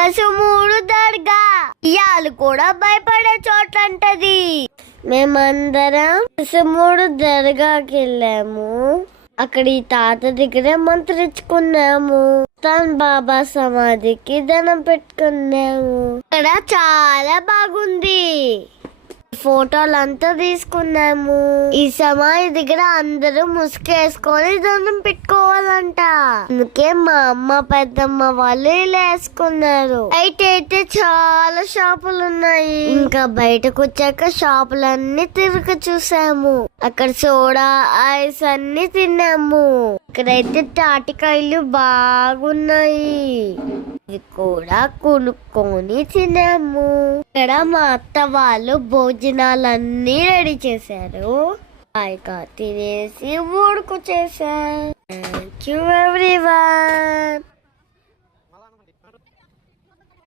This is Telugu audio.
కసుమూడు దర్గా ఇయాలు కూడా భయపడే చోటంటది. మేమందరం కసుమూడు దర్గాకి వెళ్ళాము. అక్కడ ఈ తాత దగ్గరే మంత్రించుకున్నాము. తన్ బాబా సమాధికి దండం పెట్టుకున్నాము. ఇక్కడ చాలా బాగుంది. ఫోటోలంతా తీసుకున్నాము. ఈ సమాధి దగ్గర అందరూ ముసుకేసుకొని దండం పెట్టుకోవాలంట. అందుకే మా అమ్మ పెద్దమ్మ వాళ్ళు ఇలా వేసుకున్నారు. అయితే చాలా షాపులు ఉన్నాయి. ఇంకా బయటకు వచ్చాక షాపులన్నీ తిరిగి చూసాము. అక్కడ సోడా ఐస్ అన్ని తిన్నాము. ఇక్కడైతే తాటికాయలు బాగున్నాయి. ఇవి కూడా కొనుక్కొని తిన్నాము. ఇక్కడ మా అత్త వాళ్ళు భోజనాలన్నీ రెడీ చేశారు. హాయిగా తినేసి ఊడుకు చేశారు. Thank you everyone.